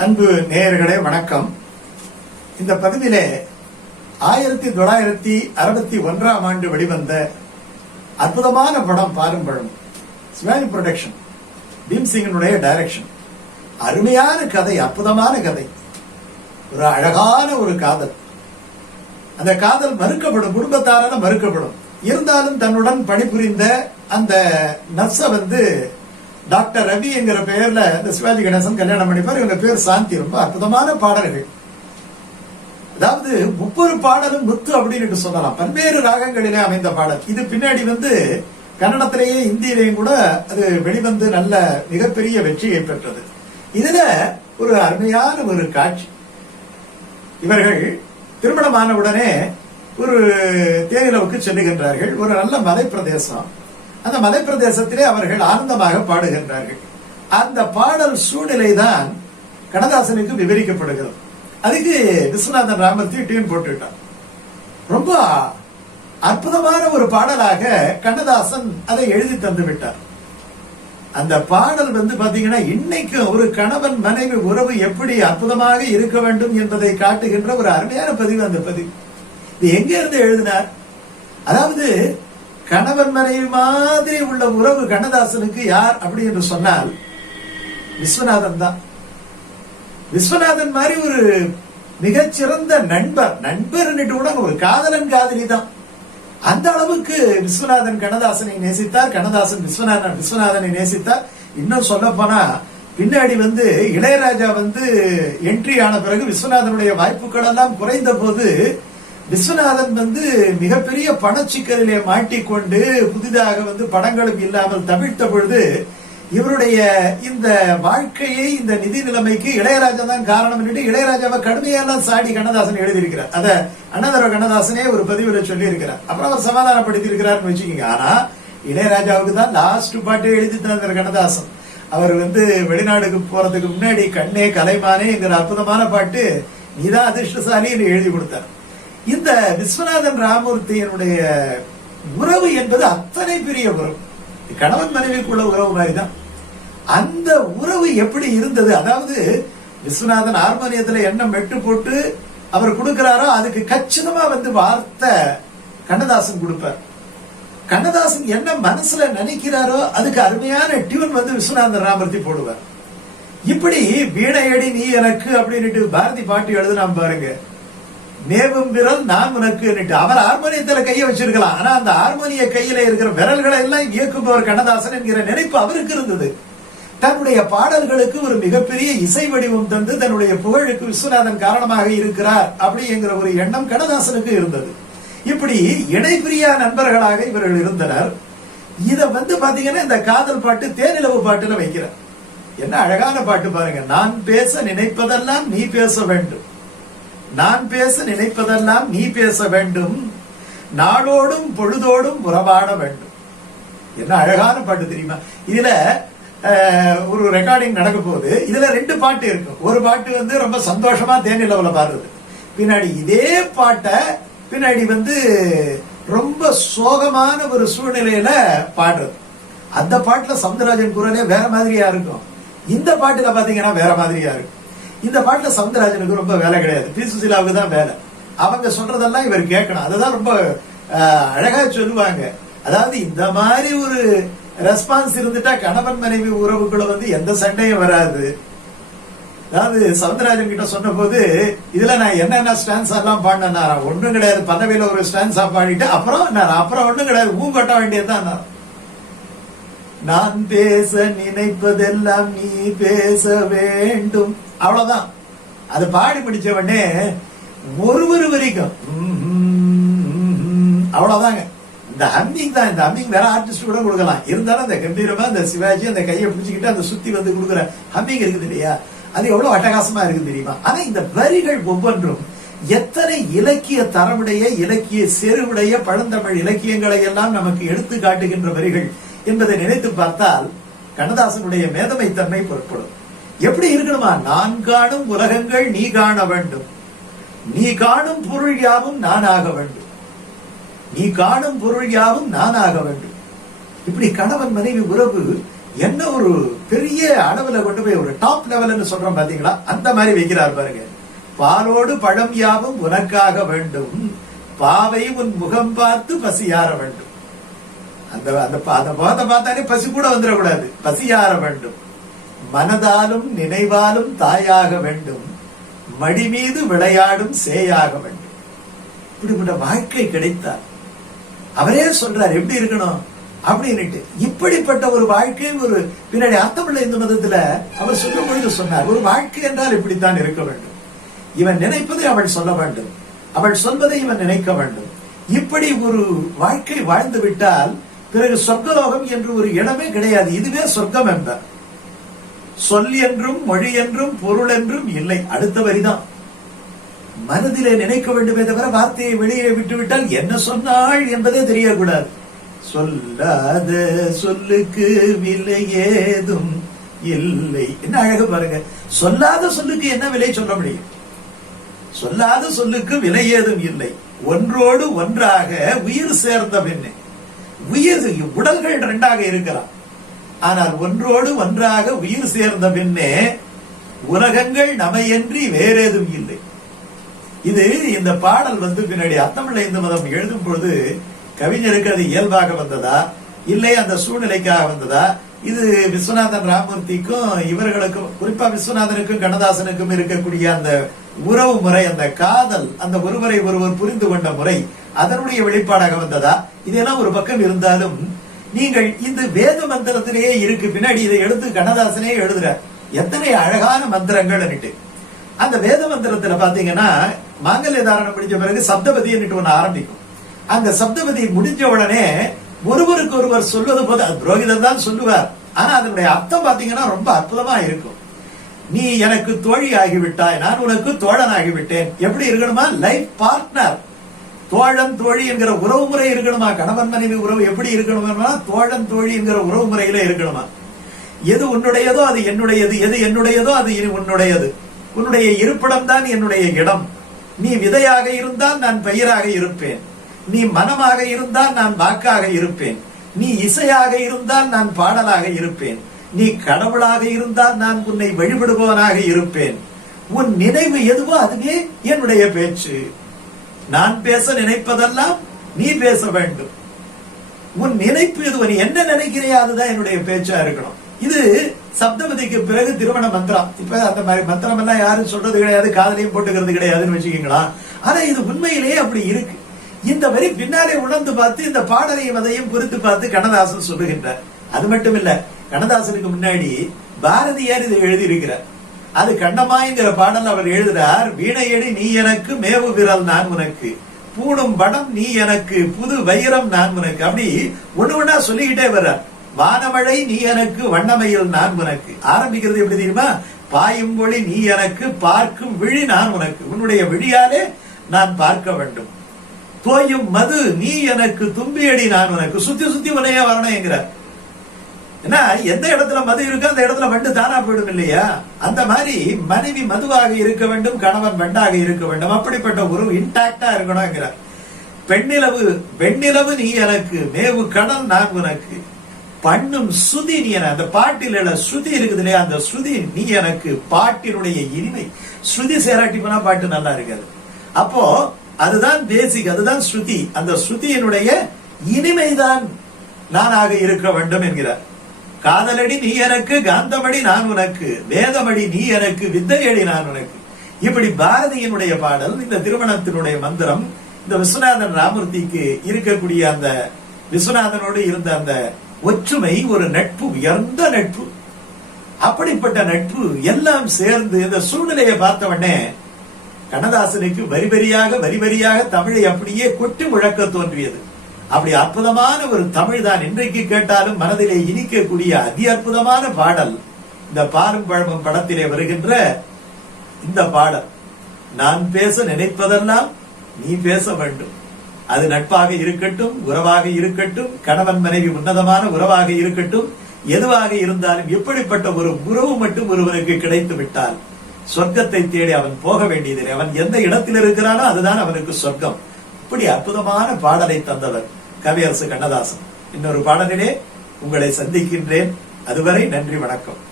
அன்பு நேயர்களே வணக்கம். இந்த பதிவிலே 1961ஆம் ஆண்டு வெளிவந்த அற்புதமான படம் பாரும்பழம், சிவாஜி ப்ரொடக்ஷன், பீம்சிங்கனுடைய டைரக்ஷன். அருமையான கதை, அற்புதமான கதை, ஒரு அழகான ஒரு காதல். அந்த காதல் மறுக்கப்படும், குடும்பத்தாரால மறுக்கப்படும். இருந்தாலும் தன்னுடன் பணிபுரிந்த அந்த நர்ஸ டாக்டர் ரவி என்கிற பெயர்ல இந்த சிவாஜி கணேசன் கல்யாணம் பண்ணிப்பார். இவங்க பேர் சாந்தி. ரொம்ப அற்புதமான பாடல்கள். அதாவது ஒவ்வொரு பாடலும் முத்து அப்படின்னு சொல்லலாம். பல்வேறு ராகங்களிலே அமைந்த பாடல். இது பின்னாடி கன்னடத்திலேயே இந்தியிலேயும் கூட அது வெளிவந்து நல்ல மிகப்பெரிய வெற்றியை பெற்றது. இதுல ஒரு அருமையான ஒரு காட்சி. இவர்கள் திருமணமான உடனே ஒரு தேனிலவுக்கு செல்லுகின்றார்கள். ஒரு நல்ல மலை பிரதேசம். அந்த மலை பிரதேசத்திலே அவர்கள் ஆனந்தமாக பாடுகின்றார்கள். அந்த பாடல் சூழ்நிலை தான் கண்ணதாசனுக்கு விவரிக்கப்படுகிறது. அதுக்கு விஸ்வநாதன் ராமூர்த்தி டியூன் போட்டுட்டார். ரொம்ப அற்புதமான ஒரு பாடலாக கண்ணதாசன் அதை எழுதி தந்து விட்டார். அந்த பாடல் பாத்தீங்கன்னா இன்னைக்கு ஒரு கணவன் மனைவி உறவு எப்படி அற்புதமாக இருக்க வேண்டும் என்பதை காட்டுகின்ற ஒரு அருமையான பதிவு. அந்த பதிவு இது எங்க இருந்து எழுதினார்? அதாவது கணவன் மனைவி மாதிரி உள்ள உறவு கண்ணதாசனுக்கு யார் அப்படி என்று சொன்னால் விஸ்வநாதன் தான். விஸ்வநாதன் மாதிரி ஒரு மிகச்சிறந்த நண்பர் கூட ஒரு காதலன் காதலி தான். அந்த அளவுக்கு விஸ்வநாதன் கண்ணதாசனை நேசித்தார். கண்ணதாசன் விஸ்வநாதனை நேசித்தார். இன்னும் சொல்ல போனா பின்னாடி இளையராஜா என்ட்ரி ஆன பிறகு விஸ்வநாதனுடைய வாய்ப்புகள் எல்லாம் குறைந்த போது விஸ்வநாதன் மிகப்பெரிய பணச்சிக்கலிலே மாட்டிக்கொண்டு புதிதாக படங்களும் இல்லாமல் தவிர்த்த பொழுது இவருடைய இந்த வாழ்க்கையை, இந்த நிதி நிலைமைக்கு இளையராஜா தான் காரணம். இளையராஜாவை கடுமையெல்லாம் சாடி கண்ணதாசன் எழுதியிருக்கிறார். அத அண்ணாதுரை கண்ணதாசனே ஒரு பதிவுல சொல்லி இருக்கிறார். அப்புறம் அவர் சமாதானப்படுத்தி இருக்கிறார் வச்சுக்கோங்க. ஆனா இளையராஜாவுக்கு தான் லாஸ்ட் பாட்டே எழுதி தந்தார் கண்ணதாசன். அவர் வெளிநாடுக்கு போறதுக்கு முன்னாடி கண்ணே கலைமானே என்கிற அற்புதமான பாட்டு நீதான் அதிர்ஷ்டசாலி என்று எழுதி கொடுத்தார். இந்த விஸ்வநாதன் ராமூர்த்தியினுடைய உறவு என்பது அத்தனை பெரிய உறவு. கணவன் மனைவிக்குள்ள உறவு மாதிரிதான். அந்த உறவு எப்படி இருந்தது? அதாவது விஸ்வநாதன் ஹார்மோனியத்துல என்ன மெட்டு போட்டு அவர் கொடுக்கிறாரோ அதுக்கு கச்சிதமா வார்த்தை கண்ணதாசன் கொடுப்பார். கண்ணதாசன் என்ன மனசுல நினைக்கிறாரோ அதுக்கு அருமையான டியூன் விஸ்வநாதன் ராமூர்த்தி போடுவார். இப்படி வீணையடி நீ எனக்கு அப்படின்னு பாரதி பாட்டு எழுதுனா பாருங்க. மேவும் விரல் நான் உனக்கு. அவர் ஹார்மோனியத்துல கையை வச்சிருக்கலாம். ஆனா அந்த ஹார்மோனிய கையில இருக்கிற விரல்களை எல்லாம் இயக்குபவர் கண்ணதாசன் என்கிற நினைப்பு அவருக்கு இருந்தது. தன்னுடைய பாடல்களுக்கு ஒரு மிகப்பெரிய இசை வடிவம் தந்து தன்னுடைய புகழுக்கு விஸ்வநாதன் காரணமாக இருக்கிறார் அப்படிங்கிற ஒரு எண்ணம் கண்ணதாசனுக்கு இருந்தது. இப்படி இணைப்பிரியா நண்பர்களாக இவர்கள் இருந்தனர். இத பாத்தீங்கன்னா இந்த காதல் பாட்டு தேனிலவு பாட்டுல வைக்கிறார். என்ன அழகான பாட்டு பாருங்க. நான் பேச நினைப்பதெல்லாம் நீ பேச வேண்டும், நான் பேச நினைப்பதெல்லாம் நீ பேச வேண்டும், நாளோடும் பொழுதோடும் உறவாட வேண்டும். என்ன அழகான பாட்டு தெரியுமா? இதுல ஒரு ரெக்கார்டிங் நடக்க போகுது. இதுல 2 பாட்டு இருக்கும். ஒரு பாட்டு ரொம்ப சந்தோஷமா தேனிலவுல பாடுறது. பின்னாடி இதே பாட்டை பின்னாடி ரொம்ப சோகமான ஒரு சூழ்நிலையில பாடுறது. அந்த பாட்டுல சவுந்தரராஜன் குரலே வேற மாதிரியா இருக்கும். இந்த பாட்டுல பாத்தீங்கன்னா வேற மாதிரியா இருக்கும். இந்த பாட்டுல சவுந்தரராஜனுக்கு ரொம்ப வேலை கிடையாது, பி சுசீலாவுக்கு தான் வேலை. அவங்க சொல்றதெல்லாம் இவர் கேட்கணும். அதுதான் ரொம்ப அழகா சொல்லுவாங்க. அதாவது இந்த மாதிரி ஒரு ரெஸ்பான்ஸ் இருந்துட்டா கணவன் மனைவி உறவுக்குள்ள எந்த சண்டையும் வராது. அதாவது சவுந்தரராஜன் கிட்ட சொன்ன போது இதுல நான் என்னென்ன ஸ்டான்ஸ் எல்லாம் பாடினா ஒண்ணும் கிடையாது, பல்லவியில ஒரு ஸ்டான்ஸா பாடிட்டு அப்புறம் ஒண்ணும் கிடையாது, ஊங்கொட்ட வேண்டியதுதான். நான் பேச நினைப்பதெல்லாம் நீ பேச வேண்டும், அவ்வளவுதான். அது பாடி முடிச்ச உடனே ஒரு வரைக்கும் அவ்வளவுதாங்க. இந்த ஹம்மிங் தான். இந்த ஹம்மிங் வேற ஆர்டிஸ்ட் கூட கொடுக்கலாம். இருந்தாலும் அந்த கம்பீரமா அந்த சிவாஜி அந்த கையை பிடிச்சுக்கிட்டு அந்த சுத்தி கொடுக்குற ஹம்மிங் இருக்குது இல்லையா, அது எவ்வளவு அட்டகாசமா இருக்கு தெரியுமா? ஆனா இந்த வரிகள் ஒவ்வொன்றும் எத்தனை இலக்கிய தரமுடைய, இலக்கிய செருவுடைய பழந்தமிழ் இலக்கியங்களை எல்லாம் நமக்கு எடுத்து காட்டுகின்ற வரிகள் என்பதை நினைத்து பார்த்தால் கண்ணதாசனுடைய மேதமை தன்மை பொருட்படும். எப்படி இருக்கணுமா? நான் காணும் உலகங்கள் நீ காண வேண்டும், நீ காணும் பொருள் யாவும் நானாக வேண்டும், நீ காணும் பொருள் யாவும் நானாக வேண்டும். இப்படி கணவன் மனைவி உறவு என்ன ஒரு பெரிய அளவுல கொண்டு போய் ஒரு டாப் லெவல்னு சொல்றோம் பாத்தீங்களா, அந்த மாதிரி வைக்கிறார் பாருங்க. பாலோடு பழம் யாவும் உனக்காக வேண்டும், பாவை உன் முகம் பார்த்து பசியார வேண்டும். அந்த முகத்தை பார்த்தாலே பசி கூட வந்துடக்கூடாது, பசியார வேண்டும். மனதாலும் நினைவாலும் தாயாக வேண்டும், மடி மீது விளையாடும் சேயாக வேண்டும். இப்படிப்பட்ட வாழ்க்கை கிடைத்தார். அவரே சொல்றார் எப்படி இருக்கணும் அப்படின்னுட்டு. இப்படிப்பட்ட ஒரு வாழ்க்கை ஒரு பின்னாடி அர்த்தமுள்ள இந்த மதத்துல அவர் சொல்லும் பொழுது சொன்னார், ஒரு வாழ்க்கை என்றால் இப்படித்தான் இருக்க வேண்டும். இவன் நினைப்பதை அவள் சொல்ல வேண்டும், அவள் சொல்வதை இவன் நினைக்க வேண்டும். இப்படி ஒரு வாழ்க்கை வாழ்ந்து விட்டால் பிறகு சொர்க்கலோகம் என்று ஒரு இடமே கிடையாது. இதுவே சொர்க்கம் என்பார். சொல் என்றும் மொழி என்றும் பொருள் என்றும் இல்லை. அடுத்த வரிதான். மனதிலே நினைக்க வேண்டுமே தவிர வார்த்தையை வெளியே விட்டுவிட்டால் என்ன சொன்னாள் என்பதே தெரியக்கூடாது. சொல்லாத சொல்லுக்கு விலை ஏதும் இல்லை. என்ன அழகு பாருங்க. சொல்லாத சொல்லுக்கு என்ன விலை சொல்ல முடியும்? சொல்லாத சொல்லுக்கு விலை ஏதும் இல்லை. ஒன்றோடு ஒன்றாக உயிர் சேர்ந்த பின்னே, உயிர் உடல்கள் இரண்டாக இருக்கலாம், ஆனால் ஒன்றோடு ஒன்றாக உயிர் சேர்ந்த பின்னே உலகங்கள் நமையன்றி வேறேதும் இல்லை. இது இந்த பாடல் பின்னாடி அர்த்தமுள்ள இந்த மதம் எழுதும் பொழுது கவிஞருக்கு அது இயல்பாக வந்ததா இல்லை அந்த சூழ்நிலைக்காக வந்ததா? இது விஸ்வநாதன் ராமமூர்த்திக்கும் இவர்களுக்கும், குறிப்பா விஸ்வநாதனுக்கும் கண்ணதாசனுக்கும் இருக்கக்கூடிய அந்த உறவு முறை, அந்த காதல், அந்த ஒருவரை ஒருவர் புரிந்து கொண்ட முறை, அதனுடைய வெளிப்பாடாக வந்ததா? இதெல்லாம் ஒரு பக்கம் இருந்தாலும் நீங்கள் இந்த வேத மந்திரத்திலேயே இருக்கு. பின்னாடி இதை எடுத்து கண்ணதாசனே எழுதுற எத்தனை அழகான மந்திரங்கள். அந்த வேத மந்திரத்துல பாத்தீங்கன்னா மாங்கல்ய தாரணம் முடிஞ்ச பிறகு சப்தபதி ஒன்னு ஆரம்பிக்கும். அந்த சப்தபதி முடிஞ்ச உடனே ஒருவருக்கு ஒருவர் சொல்வது போது புரோகிதர் தான் சொல்லுவார். ஆனா அதனுடைய அர்த்தம் பாத்தீங்கன்னா ரொம்ப அற்புதமா இருக்கும். நீ எனக்கு தோழி ஆகிவிட்டாய், நான் உனக்கு தோழன் ஆகிவிட்டேன். எப்படி இருக்கணுமா? லைஃப் பார்ட்னர், தோழன் தோழி என்கிற உறவு முறை இருக்கணுமா? கணவன் மனைவி உறவு எப்படி இருக்கணுமா? தோழன் தோழி என்கிற உறவு முறையில இருக்கணுமா? எது உன்னுடையதோ அது என்னுடையது, எது என்னுடையதோ அது உன்னுடையது. உன்னுடைய இருப்பிடம் தான் என்னுடைய இடம். நீ விதையாக இருந்தால் நான் பயிராக இருப்பேன், நீ மனமாக இருந்தால் நான் வாக்காக இருப்பேன், நீ இசையாக இருந்தால் நான் பாடலாக இருப்பேன், நீ கடவுளாக இருந்தால் நான் உன்னை வழிபடுபவனாக இருப்பேன். உன் நினைவு எதுவோ அதுவே என்னுடைய பேச்சு. நான் பேச நினைப்பதெல்லாம் நீ பேச வேண்டும். உன் நினைப்பு எதுவோ, நீ என்ன நினைக்கிறியா அதுதான் என்னுடைய பேச்சா இருக்கணும். இது சப்தபதிக்கு பிறகு திருமண மந்திரம். இப்ப அந்த மாதிரி மந்திரம் எல்லாம் யாரும் சொல்றது கிடையாது, காதலையும் போட்டுக்கிறது கிடையாதுன்னு வச்சுக்கீங்களா. ஆனா இது உண்மையிலேயே அப்படி இருக்கு. இந்த வரி பின்னாலே உணர்ந்து பார்த்து இந்த பாடலையும் அதையும் குறித்து பார்த்து கண்ணதாசன் சொல்லுகின்றார். அது மட்டும் இல்ல, கண்ணதாசனுக்கு முன்னாடி பாரதியார் இதை எழுதி இருக்கிறார். அது கண்ணமாய்ங்கிற பாடல் அவர் எழுதுறார். வீணையடி நீ எனக்கு, மேவு விரல் நான் உனக்கு, பூணும் படம் நீ எனக்கு, புது வைரம் நான் உனக்கு. அப்படி ஒண்ணு ஒண்ணா சொல்லிக்கிட்டே வர்றார். வானமழை நீ எனக்கு, வண்ணமயில் நான் உனக்கு. ஆரம்பிக்கிறது எப்படி தெரியுமா? பாயும் ஒளி நீ எனக்கு, பார்க்கும் விழி நான் உனக்கு, உன்னுடைய விழியாலே நான் பார்க்க வேண்டும். தோயும் மது நீ எனக்கு, தும்பியடி நான் உனக்கு. சுத்தி சுத்தி உனையே வரணும் என்கிறார். ஏன்னா எந்த இடத்துல மது இருக்கோ அந்த இடத்துல வண்டு தானா போயிடும் இல்லையா? அந்த மாதிரி மனைவி மதுவாக இருக்க வேண்டும், கணவன் வண்டாக இருக்க வேண்டும். அப்படிப்பட்ட ஒரு இன்டாக்டா இருக்கணும் என்கிறார். பெண்ணிலவு வெண்ணிலவு நீ எனக்கு, மேவு கடல் நான் உனக்கு, பண்ணும் சுதி நீ என. அந்த பாட்டில ஸ்ருதி இருக்குது இல்லையா, அந்த ஸ்ருதி நீ எனக்கு. பாட்டினுடைய இனிமை, ஸ்ருதி சேராட்டி போனா பாட்டு நல்லா இருக்காது. அப்போ அதுதான் பேசிக், அதுதான் ஸ்ருதி. அந்த ஸ்ருதியினுடைய இனிமைதான் நானாக இருக்க வேண்டும் என்கிறார். காதலடி நீ எனக்கு, காந்தமடி நான் உனக்கு, வேதமடி நீ எனக்கு, வித்தையடி நான் உனக்கு. இப்படி பாரதியினுடைய பாடல், இந்த திருமணத்தினுடைய மந்திரம், இந்த விஸ்வநாதன் ராமமூர்த்திக்கு இருக்கக்கூடிய அந்த விஸ்வநாதனோடு இருந்த அந்த ஒற்றுமை, ஒரு நட்பு, உயர்ந்த நட்பு. அப்படிப்பட்ட நட்பு எல்லாம் சேர்ந்து இந்த சூழ்நிலையை பார்த்தவொடனே கண்ணதாசனுக்கு வரி வரியாக தமிழை அப்படியே கொட்டி முழக்க தோன்றியது. அப்படி அற்புதமான ஒரு தமிழ் தான் இன்றைக்கு கேட்டாலும் மனதிலே இனிக்கக்கூடிய அதி அற்புதமான பாடல் இந்த பாலும் பழமும் படத்திலே வருகின்ற இந்த பாடல். நான் பேச நினைப்பதெல்லாம் நீ பேச வேண்டும். அது நட்பாக இருக்கட்டும், உறவாக இருக்கட்டும், கணவன் மனைவி உன்னதமான உறவாக இருக்கட்டும், எதுவாக இருந்தாலும் எப்படிப்பட்ட ஒரு உறவு மட்டும் ஒருவனுக்கு கிடைத்து விட்டால் சொர்க்கத்தை தேடி அவன் போக வேண்டியதில்லை. அவன் எந்த இடத்தில் இருக்கிறானோ அதுதான் அவனுக்கு சொர்க்கம். இப்படி அற்புதமான பாடலை தந்தவர் கவியரசு கண்ணதாசன். இன்னொரு பாடலிலே உங்களை சந்திக்கின்றேன். அதுவரை நன்றி, வணக்கம்.